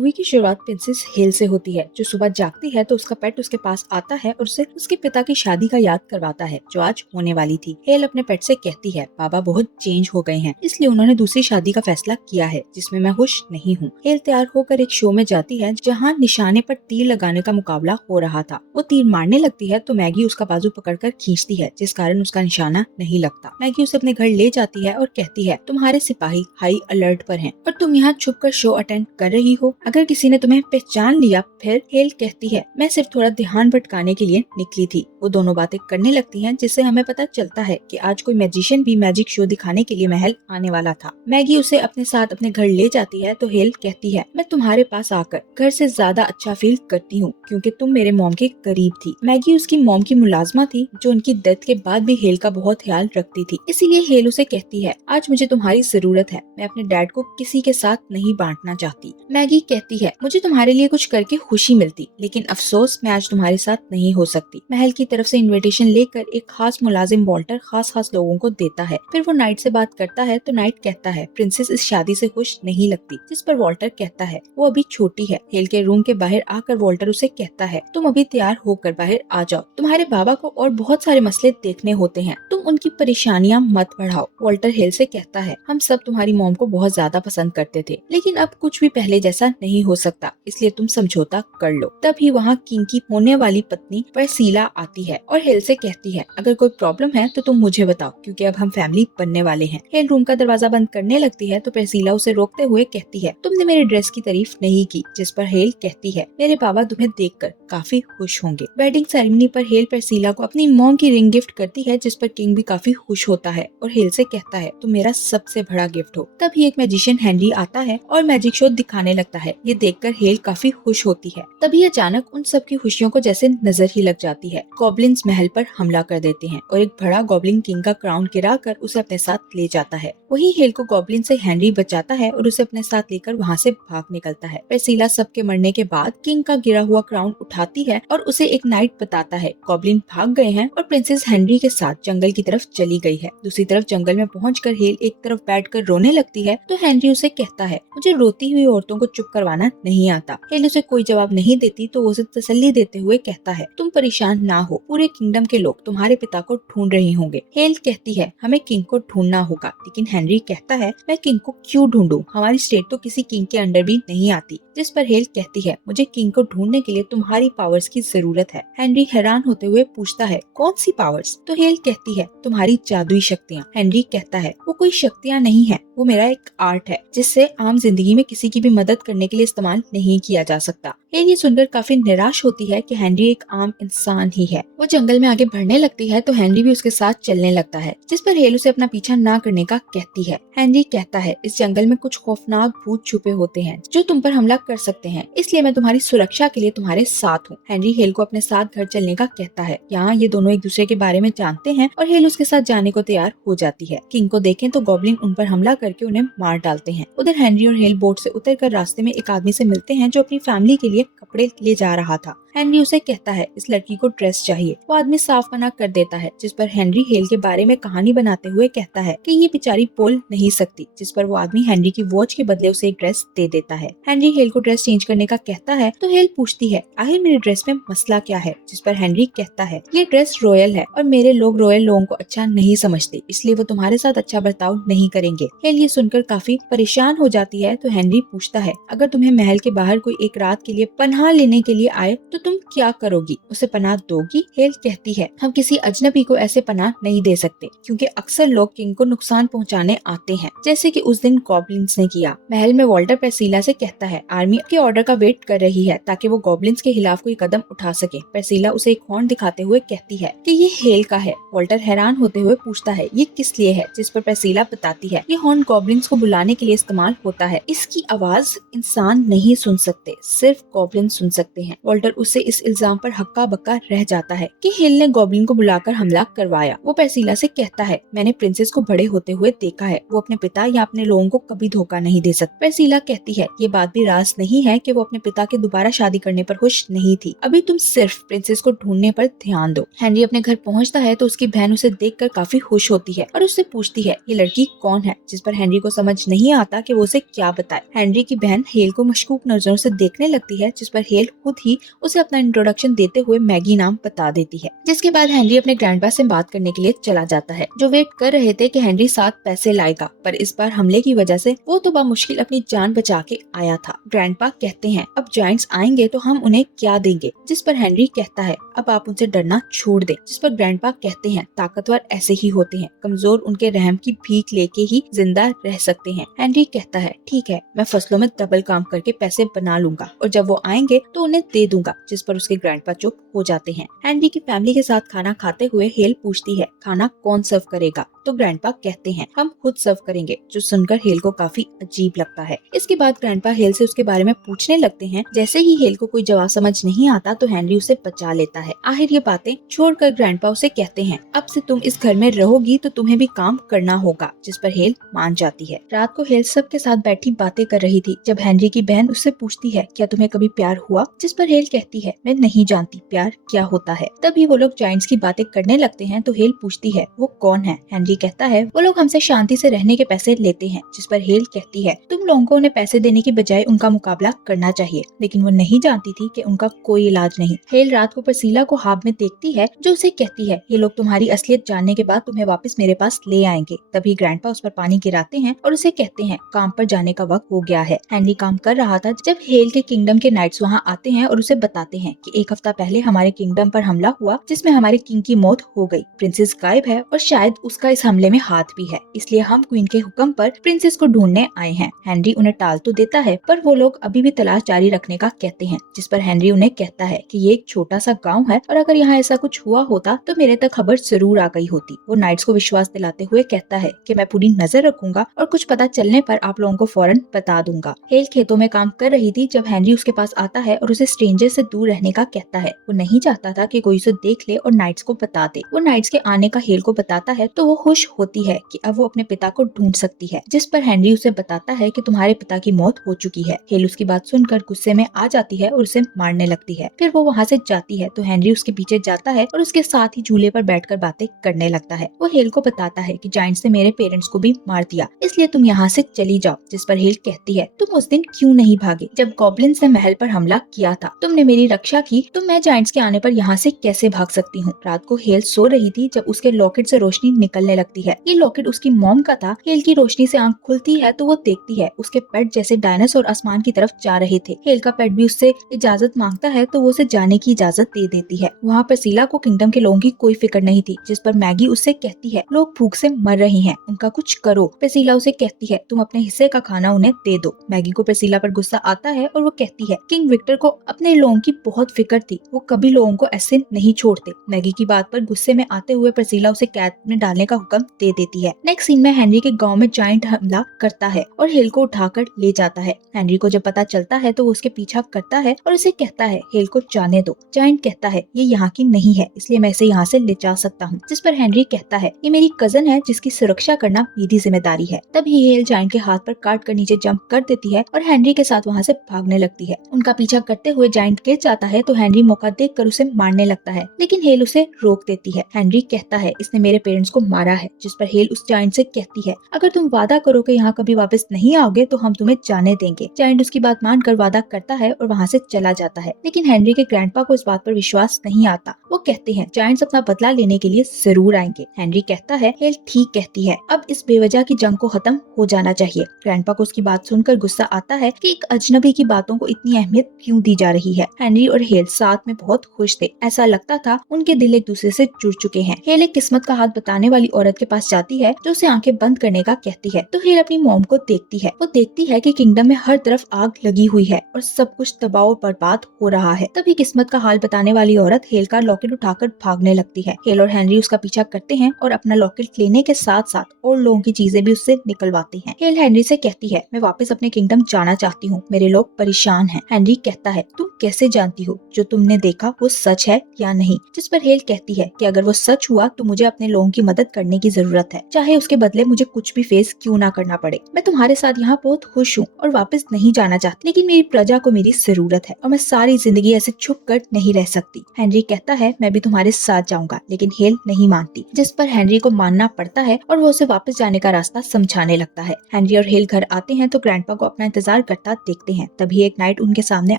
Movie की शुरुआत princess hello से होती है, जो सुबह जागती है तो उसका पेट उसके पास आता है और उसे उसके पिता की शादी का याद करवाता है जो आज होने वाली थी। हेल अपने पेट से कहती है, पापा बहुत चेंज हो गए हैं, इसलिए उन्होंने दूसरी शादी का फैसला किया है जिसमें मैं खुश नहीं हूँ। हेल तैयार होकर एक शो में जाती है जहाँ निशाने पर तीर लगाने का मुकाबला हो रहा था। वो तीर मारने लगती है तो मैगी उसका बाजू पकड़कर खींचती है, जिस कारण उसका निशाना नहीं लगता। मैगी उसे अपने घर ले जाती है और कहती है, तुम्हारे सिपाही हाई अलर्ट पर हैं और तुम यहाँ छुपकर शो अटेंड कर रही हो। अगर किसी ने तुम्हें पहचान लिया फिर? हेल कहती है, मैं सिर्फ थोड़ा ध्यान भटकाने के लिए निकली थी। वो दोनों बातें करने लगती हैं, जिससे हमें पता चलता है कि आज कोई मैजिशियन भी मैजिक शो दिखाने के लिए महल आने वाला था। मैगी उसे अपने साथ अपने घर ले जाती है तो हेल कहती है, मैं तुम्हारे पास आकर घर से ज्यादा अच्छा फील करती हूँ क्योंकि तुम मेरे मॉम के करीब थी। मैगी उसकी मॉम की मुलाजमा थी जो उनकी डेथ के बाद भी हेल का बहुत ख्याल रखती थी, इसीलिए हेल उसे कहती है, आज मुझे तुम्हारी जरूरत है, मैं अपने डैड को किसी के साथ नहीं बांटना चाहती। मैगी कहती है, मुझे तुम्हारे लिए कुछ करके खुशी मिलती, लेकिन अफसोस मैं आज तुम्हारे साथ नहीं हो सकती। महल की तरफ से इनविटेशन लेकर एक खास मुलाजिम वॉल्टर खास लोगों को देता है। फिर वो नाइट से बात करता है तो नाइट कहता है, प्रिंसेस इस शादी से खुश नहीं लगती, जिस पर वॉल्टर कहता है, वो अभी छोटी है। हेल के रूम के बाहर आकर वॉल्टर उसे कहता है, तुम अभी तैयार होकर बाहर आ जाओ, तुम्हारे बाबा को और बहुत सारे मसले देखने होते हैं, तुम उनकी परेशानियां मत बढ़ाओ। वॉल्टर हेल से कहता है, हम सब तुम्हारी मॉम को बहुत ज्यादा पसंद करते थे, लेकिन अब कुछ भी पहले जैसा नहीं हो सकता, इसलिए तुम समझौता कर लो। तभी वहाँ किंग की होने वाली पत्नी परसीला आती है और हेल से कहती है, अगर कोई प्रॉब्लम है तो तुम मुझे बताओ, क्योंकि अब हम फैमिली बनने वाले हैं। हेल रूम का दरवाजा बंद करने लगती है तो परसीला उसे रोकते हुए कहती है, तुमने मेरे ड्रेस की तारीफ नहीं की, जिस पर हेल कहती है, मेरे बाबा तुम्हें देखकर काफी खुश होंगे। वेडिंग सेरेमनी पर हेल परसीला को अपनी मॉम की रिंग गिफ्ट करती है, जिस पर किंग भी काफी खुश होता है और हेल से कहता है, तुम मेरा सबसे बड़ा गिफ्ट हो। तभी एक मैजिशियन हेनरी आता है और मैजिक शो दिखाने लगता है। ये देखकर हेल काफी खुश होती है। तभी अचानक उन सब की खुशियों को जैसे नजर ही लग जाती है। गॉब्लिन्स महल पर हमला कर देते हैं और एक बड़ा गॉब्लिन किंग का क्राउन गिराकर उसे अपने साथ ले जाता है। वहीं हेल को गॉब्लिन से हेनरी बचाता है और उसे अपने साथ लेकर वहाँ से भाग निकलता है। परसीला सबके मरने के बाद किंग का गिरा हुआ क्राउन उठाती है और उसे एक नाइट बताता है गॉब्लिन भाग गए हैं और प्रिंसेस हेनरी के साथ जंगल की तरफ चली गई है। दूसरी तरफ जंगल में पहुंचकर हेल एक तरफ बैठकर रोने लगती है तो हेनरी उसे कहता है, मुझे रोती हुई औरतों को चुप करवाना नहीं आता। हेल उसे कोई जवाब नहीं देती तो वो उसे तसल्ली देते हुए कहता है, तुम परेशान ना हो, पूरे किंगडम के लोग तुम्हारे पिता को ढूंढ रहे होंगे। हेल कहती है, हमें किंग को ढूंढना होगा, लेकिन हेनरी कहता है, मैं किंग को क्यों ढूंढूं? हमारी स्टेट तो किसी किंग के अंडर भी नहीं आती। जिस पर हेल कहती है, मुझे किंग को ढूंढने के लिए तुम्हारी पावर्स की जरूरत है। हेनरी हैरान होते हुए पूछता है, कौन सी पावर्स? तो हेल कहती है, तुम्हारी जादुई शक्तियाँ। हेनरी कहता है, वो कोई शक्तियाँ नहीं है, वो मेरा एक आर्ट है जिससे आम जिंदगी में किसी की भी मदद करने के लिए इस्तेमाल नहीं किया जा सकता। हेल ये सुनकर काफी निराश होती है कि हेनरी एक आम इंसान ही है। वो जंगल में आगे बढ़ने लगती है तो हेनरी भी उसके साथ चलने लगता है, जिस पर हेल उसे अपना पीछा ना करने का कहती है। हेनरी कहता है, इस जंगल में कुछ खौफनाक भूत छुपे होते हैं जो तुम पर हमला कर सकते हैं, इसलिए मैं तुम्हारी सुरक्षा के लिए तुम्हारे साथ हूँ। हेनरी हेल को अपने साथ घर चलने का कहता है। यहाँ ये दोनों एक दूसरे के बारे में जानते हैं और हेल उसके साथ जाने को तैयार हो जाती है। किंग को देखें तो गॉब्लिन उन पर हमला करके उन्हें मार डालते हैं। उधर हेनरी और हेल बोट से उतरकर रास्ते में एक आदमी से मिलते हैं जो अपनी फैमिली के लिए कपड़े ले जा रहा था। हेनरी उसे कहता है, इस लड़की को ड्रेस चाहिए। वो आदमी साफ मना कर देता है, जिस पर हेनरी हेल के बारे में कहानी बनाते हुए कहता है कि ये बेचारी बोल नहीं सकती, जिस पर वो आदमी हेनरी की वॉच के बदले उसे एक ड्रेस दे देता है। हेनरी हेल को ड्रेस चेंज करने का कहता है तो हेल पूछती है, आखिर मेरे ड्रेस में मसला क्या है? जिस पर हेनरी कहता है, ये ड्रेस रॉयल है और मेरे लोग रॉयल लोगों को अच्छा नहीं समझते, इसलिए वो तुम्हारे साथ अच्छा बर्ताव नहीं करेंगे। हेल ये सुनकर काफी परेशान हो जाती है तो हेनरी पूछता है, अगर तुम्हें महल के बाहर कोई एक रात के लिए पनाह लेने के लिए आए तो तुम क्या करोगी? उसे पनाह दोगी? हेल कहती है, हम किसी अजनबी को ऐसे पनाह नहीं दे सकते, क्योंकि अक्सर लोग किंग को नुकसान पहुंचाने आते हैं, जैसे कि उस दिन गॉब्लिन्स ने किया। महल में वॉल्टर परसीला से कहता है, आर्मी के ऑर्डर का वेट कर रही है ताकि वो गॉब्लिन्स के खिलाफ कोई कदम उठा सके। परसीला उसे एक हॉर्न दिखाते हुए कहती है कि ये हेल का है। वॉल्टर हैरान होते हुए पूछता है, ये किस लिए है? जिस पर परसीला बताती है, ये हॉर्न गॉब्लिन्स को बुलाने के लिए इस्तेमाल होता है, इसकी आवाज इंसान नहीं सुन सकते, सिर्फ गॉब्लिन सुन सकते हैं। वॉल्टर उससे इस इल्जाम पर हक्का बक्का रह जाता है कि हेल ने गॉब्लिन को बुलाकर हमला करवाया। वो पेर्सिला से कहता है, मैंने प्रिंसेस को बड़े होते हुए देखा है, वो अपने पिता या अपने लोगों को कभी धोखा नहीं दे सकती। पेर्सिला कहती है, ये बात भी राज नहीं है कि वो अपने पिता के दोबारा शादी करने पर खुश नहीं थी, अभी तुम सिर्फ प्रिंसेस को ढूंढने पर ध्यान दो। हेनरी अपने घर पहुंचता है तो उसकी बहन उसे देखकर काफी खुश होती है और उससे पूछती है ये लड़की कौन है, जिस पर हेनरी को समझ नहीं आता कि वो उसे क्या बताए। हेनरी की बहन हेल को मशकूक नजरों से देखने लगती है, जिस पर हेल खुद ही उसे अपना इंट्रोडक्शन देते हुए मैगी नाम बता देती है। जिसके बाद हेनरी अपने ग्रैंडपा से बात करने के लिए चला जाता है, जो वेट कर रहे थे कि हेनरी साथ पैसे लाएगा, पर इस बार हमले की वजह से वो तो बामुश्किल अपनी जान बचा के आया था। ग्रैंडपा कहते हैं, अब जायंट्स आएंगे तो हम उन्हें क्या देंगे, जिस पर हेनरी कहता है, अब आप उनसे डरना छोड़ दें। जिस पर ग्रैंडपा कहते हैं, ताकतवर ऐसे ही होते हैं, कमजोर उनके रहम की भीख लेके ही जिंदा रह सकते हैं। हेनरी कहता है, ठीक है, मैं फसलों में डबल काम करके पैसे बना लूंगा और जब वो आएंगे तो उन्हें दे दूंगा। जिस पर उसके ग्रैंडपा चुप हो जाते हैं। हेनरी की फैमिली के साथ खाना खाते हुए हेल पूछती है, खाना कौन सर्व करेगा, तो ग्रैंडपा कहते हैं, हम खुद सर्व करेंगे, जो सुनकर हेल को काफी अजीब लगता है। इसके बाद ग्रैंडपा हेल से उसके बारे में पूछने लगते हैं। जैसे ही हेल को कोई जवाब समझ नहीं आता तो हेनरी उसे बचा लेता है। आखिर ये बातें छोड़कर ग्रैंडपा उसे कहते हैं, अब से तुम इस घर में रहोगी तो तुम्हें भी काम करना होगा, जिस पर हेल मान जाती है। रात को हेल सबके साथ बैठी बातें कर रही थी जब हेनरी की बहन उससे पूछती है, क्या तुम्हें कभी प्यार हुआ, जिस पर हेल कहती है, मैं नहीं जानती प्यार क्या होता है। तभी वो लोग जायंट्स की बातें करने लगते हैं तो हेल पूछती है, वो कौन है। हेनरी कहता है, वो लोग हमसे शांति से रहने के पैसे लेते हैं। जिस पर हेल कहती है, तुम लोगों को उन्हें पैसे देने की बजाय उनका मुकाबला करना चाहिए, लेकिन वो नहीं जानती थी कि उनका कोई इलाज नहीं। हेल रात को पेर्सिला को ख्वाब में देखती है, जो उसे कहती है, ये लोग तुम्हारी असलियत जानने के बाद तुम्हें वापस मेरे पास ले आएंगे। तभी ग्रैंडपा उस पर पानी गिराते हैं और उसे कहते हैं, काम पर जाने का वक्त हो गया है। हेनरी काम कर रहा था जब हेल के किंगडम के नाइट्स वहाँ आते हैं और उसे बताते हैं कि एक हफ्ता पहले हमारे किंगडम पर हमला हुआ, जिसमें हमारे किंग की मौत हो गई। प्रिंसेस गायब है और शायद उसका इस हमले में हाथ भी है, इसलिए हम क्वीन के हुक्म पर प्रिंसेस को ढूंढने आए हैं। हेनरी उन्हें टाल तो देता है, पर वो लोग अभी भी तलाश जारी रखने का कहते हैं। जिस पर हेनरी उन्हें कहता है कि ये एक छोटा सा गांव है और अगर यहाँ ऐसा कुछ हुआ होता तो मेरे तक खबर जरूर आ गई होती। वो नाइट्स को विश्वास दिलाते हुए कहता है कि मैं पूरी नजर रखूंगा और कुछ पता चलने पर आप लोगों को फौरन बता दूंगा। हेल खेतों में काम कर रही थी जब हेनरी उसके पास आता है और उसे स्ट्रेंजर से दूर रहने का कहता है। वो नहीं चाहता था कि कोई उसे देख ले और नाइट्स को बता दे। वो नाइट्स के आने का हेल को बताता है तो वो खुश होती है कि अब वो अपने पिता को ढूंढ सकती है। जिस पर हेनरी उसे बताता है कि तुम्हारे पिता की मौत हो चुकी है। हेल उसकी बात सुनकर गुस्से में आ जाती है और उसे मारने लगती है। फिर वो वहाँ से जाती है तो हेनरी उसके पीछे जाता है और उसके साथ ही झूले पर बैठकर बातें करने लगता है। वो हेल को बताता है कि जायंट्स ने मेरे पेरेंट्स को भी मार दिया, इसलिए तुम यहाँ से चली जाओ। जिस पर हेल कहती है, तुम उस दिन क्यों नहीं भागे जब गॉब्लिन्स ने महल पर हमला किया था, तुमने मेरी रक्षा की, तो मैं जायंट्स के आने पर यहाँ से कैसे भाग सकती हूँ। रात को हेल सो रही थी जब उसके लॉकेट से रोशनी निकलने लगती है। ये लॉकेट उसकी मॉम का था। हेल की रोशनी से आंख खुलती है तो वो देखती है उसके पेट जैसे डायनासोर आसमान की तरफ जा रहे थे। हेल का पेट भी उससे इजाजत मांगता है तो वो उसे जाने की इजाजत दे देती है। वहाँ पर सीला को किंगडम के लोगों की कोई फिक्र नहीं थी। जिस पर मैगी उससे कहती है, लोग भूख से मर रहे हैं, उनका कुछ करो। पेर्सिला उसे कहती है, तुम अपने हिस्से का खाना उन्हें दे दो। मैगी को पेर्सिला पर गुस्सा आता है और वो कहती है, किंग विक्टर को अपने लोगों की बहुत फिक्र थी, वो कभी लोगों को ऐसे नहीं छोड़ते। मैगी की बात पर गुस्से में आते हुए पेर्सिला उसे कैद में डालने का हुक्म दे देती है। नेक्स्ट सीन में हेनरी के गांव में जायंट हमला करता है और हेल को उठाकर ले जाता है। हेनरी को जब पता चलता है तो वो उसके पीछा करता है और उसे कहता है, हेल को जाने दो। जायंट कहता है, ये यहाँ की नहीं है, इसलिए मैं इसे यहाँ से ले जा सकता हूँ। जिस पर हेनरी कहता है, ये मेरी कजन है जिसकी सुरक्षा करना मेरी जिम्मेदारी है। तभी हेल जायंट के हाथ पर काट कर नीचे जंप कर देती है और हेनरी के साथ वहाँ से भागने लगती है। उनका पीछा करते हुए जायंट गिर जाता है तो हेनरी मौका देखकर उसे मारने लगता है, लेकिन हेल उसे रोक देती है। हेनरी कहता है, इसने मेरे पेरेंट्स को मारा है। जिस पर हेल उस जायंट से कहती है, अगर तुम वादा करो कि यहाँ कभी वापस नहीं आओगे तो हम तुम्हें जाने देंगे। जायंट उसकी बात मानकर वादा करता है और वहाँ से चला जाता है। लेकिन हेनरी के ग्रैंडपा को इस बात पर विश्वास नहीं आता। वो कहते हैं, जायंट्स अपना बदला लेने के लिए जरूर आएंगे। हेनरी कहता है, हेल ठीक कहती है, अब इस बेवजह की जंग को खत्म हो जाना चाहिए। ग्रैंडपा को उसकी बात सुनकर गुस्सा आता है कि एक अजनबी की बातों को इतनी अहमियत क्यों दी जा रही है। हेनरी और हेल साथ में बहुत खुश थे। ऐसा लगता था उनके दिल एक दूसरे से जुड़ चुके हैं। हेल एक किस्मत का हाथ बताने वाली औरत के पास जाती है जो उसे आंखें बंद करने का कहती है। तो हेल अपनी मॉम को देखती है। वो देखती है कि किंगडम में हर तरफ आग लगी हुई है और सब कुछ तबाह और बर्बाद हो रहा है। तभी किस्मत का हाल बताने वाली औरत हेल का लॉकेट उठाकर भागने लगती है। हेल और हेनरी उसका पीछा करते हैं और अपना लॉकेट लेने के साथ साथ और लोगों की चीजें भी उससे निकलवाते हैं। हेल हेनरी से कहती है, मैं वापस अपने किंगडम जाना चाहती हूँ, मेरे लोग परेशान हैं। हेनरी कहता है, तुम कैसे जानती हो जो तुमने देखा वो सच है या नहीं। जिस पर हेल कहती है कि अगर वो सच हुआ तो मुझे अपने लोगों की मदद करने की जरूरत है, चाहे उसके बदले मुझे कुछ भी फेस क्यों ना करना पड़े। मैं तुम्हारे साथ यहाँ बहुत खुश हूँ और वापस नहीं जाना चाहती, लेकिन मेरी प्रजा को मेरी जरूरत है और मैं सारी जिंदगी ऐसे छुप कर नहीं रह सकती। हेनरी कहता है मैं भी तुम्हारे साथ जाऊंगा, लेकिन हेल नहीं मानती, जिस पर हेनरी को मानना पड़ता है और वो उसे वापस जाने का रास्ता समझाने लगता है। हेनरी और हेल घर आते हैं तो ग्रैंडपा को अपना इंतजार करता देखते हैं। तभी एक नाइट उनके सामने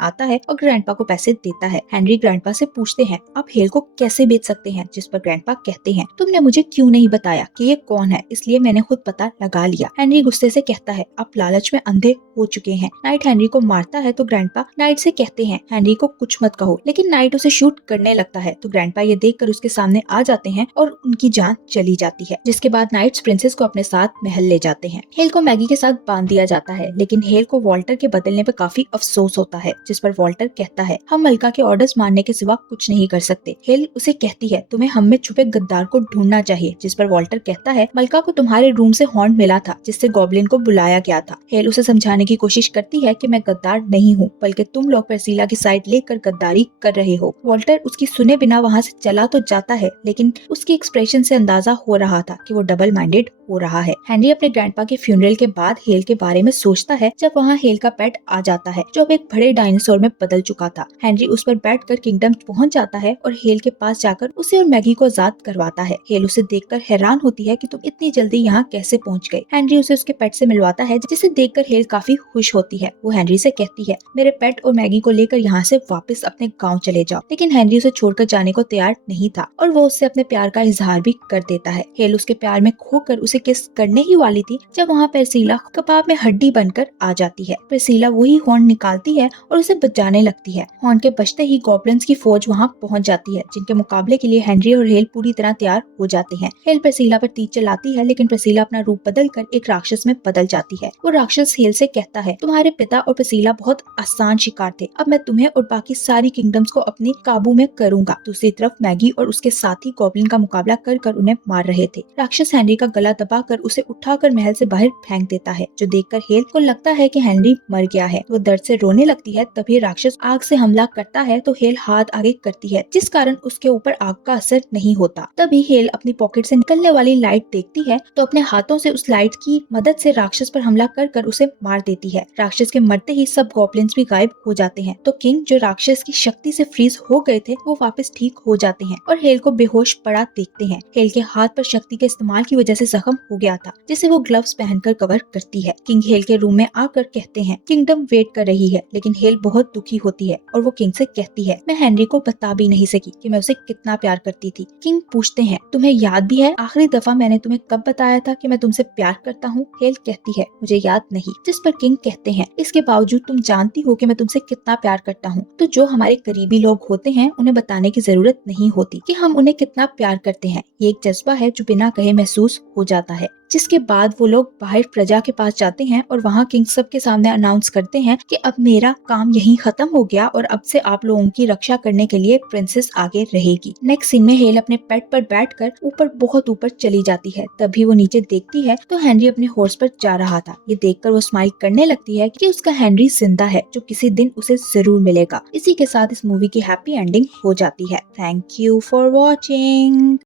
आता है और ग्रैंडपा को पैसे देता है। हेनरी ग्रैंडपा से पूछते हैं आप हेल को कैसे बेच सकते हैं, जिस पर ग्रैंडपा कहते हैं तुमने मुझे क्यों नहीं बताया कि ये कौन है, इसलिए मैंने खुद पता लगा लिया। हेनरी गुस्से से कहता है आप लालच में अंधे हो चुके हैं। नाइट हेनरी को मारता है तो ग्रैंडपा नाइट से कहते हैं हेनरी को कुछ मत कहो, लेकिन नाइट उसे शूट करने लगता है तो ग्रैंडपा ये देखकर उसके सामने आ जाते हैं और उनकी जान चली जाती है। जिसके बाद नाइट्स प्रिंसेस को अपने साथ महल ले जाते हैं। हेल को मैगी के साथ बांध दिया जाता है, लेकिन हेल को वॉल्टर के बदलने पर काफी अफसोस होता है, जिस पर वॉल्टर कहता है हम मलका के ऑर्डर्स मानने के सिवा कुछ नहीं कर सकते। हेल उसे कहती है तुम्हें हम में छुपे गद्दार को ढूंढना चाहिए, जिस पर वॉल्टर कहता है मलका को तुम्हारे रूम से हॉर्न मिला था जिससे गॉब्लिन को बुलाया गया था। हेल उसे समझाने की कोशिश करती है कि मैं गद्दार नहीं हूँ, बल्कि तुम लोग परसीला की साइड लेकर गद्दारी कर रहे हो। वॉल्टर उसकी सुने बिना वहाँ से चला तो जाता है, लेकिन उसके एक्सप्रेशन से अंदाजा हो रहा था कि वो डबल माइंडेड हो रहा है। हेनरी अपने ग्रैंडपा के फ्यूनरल के बाद हेल के बारे में सोचता है जब वहाँ हेल का पेट आ जाता है जो अब एक बड़े डायनासोर में बदल चुका था। हेनरी उस पर बैठकर किंगडम पहुँच जाता है और हेल के पास जाकर उसे और मैगी को आजाद करवाता है। हेल उसे देखकर हैरान होती है कि तुम इतनी जल्दी यहाँ कैसे पहुँच गए। हेनरी उसे उसके पेट से मिलवाता है, जिसे देखकर हेल काफी खुश होती है। वो हेनरी से कहती है मेरे पेट और मैगी को लेकर यहाँ से वापस अपने गाँव चले जाओ, लेकिन हेनरी उसे छोड़कर जाने को तैयार नहीं था और वो उससे अपने प्यार का इजहार भी कर देता है। हेल उसके प्यार में खोकर उसे किस करने ही वाली थी जब वहाँ परसीला कबाब में हड्डी बनकर आ जाती है। परसीला वही हॉर्न निकालती है और उसे बचाने लगती है। हॉर्न के बजते ही गॉब्लिन्स की फौज वहाँ पहुँच जाती है, जिनके मुकाबले के लिए हेनरी और हेल पूरी तरह तैयार हो जाते हैं। हेल परसीला पर तीर चलाती है, लेकिन परसीला अपना रूप बदल कर एक राक्षस में बदल जाती है। वो राक्षस हेल से कहता है तुम्हारे पिता और परसीला बहुत आसान शिकार थे, अब मैं तुम्हें और बाकी सारी किंगडम्स को अपने काबू में करूंगा। दूसरी तरफ मैगी और उसके साथी गॉब्लिन का मुकाबला कर उन्हें मार रहे थे। राक्षस हेनरी का गला दबाकर उसे उठाकर महल से बाहर फेंक देता है, जो देखकर हेल को लगता है कि हेनरी मर गया है। वो दर्द से रोने लगती है। तभी राक्षस आग से हमला करता है तो हेल हाथ आगे करती है, जिस कारण उसके ऊपर आग का असर नहीं होता। तभी हेल अपनी पॉकेट से निकलने वाली लाइट देखती है तो अपने हाथों से उस लाइट की मदद से राक्षस पर हमला कर उसे मार देती है। राक्षस के मरते ही सब गॉब्लिन्स भी गायब हो जाते हैं तो किंग, जो राक्षस की शक्ति से फ्रीज हो गए थे, वो वापस ठीक हो जाते हैं और हेल को बेहोश पड़ा देखते हैं। हेल के हाथ पर शक्ति के इस्तेमाल की वजह से जख्म हो गया था, जिसे वो ग्लव्स पहनकर कवर करती है। किंग हेल के रूम में आकर कहते हैं किंगडम वेट कर रही है, लेकिन हेल बहुत दुखी होती है और वो किंग से कहती है मैं हेनरी को बता भी नहीं सकी कि मैं उसे कितना प्यार करती थी। किंग पूछते हैं तुम्हें याद भी है आखिरी दफा मैंने तुम्हें कब बताया था कि मैं तुमसे प्यार करता हूँ। हेल कहती है मुझे याद नहीं, जिस पर किंग कहते हैं इसके बावजूद तुम जानती हो कि मैं तुमसे कितना प्यार करता हूँ। तो जो हमारे करीबी लोग होते हैं उन्हें बताने की जरूरत नहीं होती कि हम उन्हें कितना प्यार करते हैं। ये एक जज्बा है जो बिना कहे महसूस हो जाता है। जिसके बाद वो लोग बाहर प्रजा के पास जाते हैं और वहाँ किंग सब के सामने अनाउंस करते हैं कि अब मेरा काम यहीं खत्म हो गया और अब से आप लोगों की रक्षा करने के लिए प्रिंसेस आगे रहेगी। नेक्स्ट सीन में हेल अपने पेट पर बैठकर ऊपर बहुत ऊपर चली जाती है। तभी वो नीचे देखती है तो हेनरी अपने हॉर्स पर जा रहा था। ये देखकर वो स्माइल करने लगती है कि उसका हेनरी जिंदा है, जो किसी दिन उसे जरूर मिलेगा। इसी के साथ इस मूवी की हैप्पी एंडिंग हो जाती है। Thank you for watching.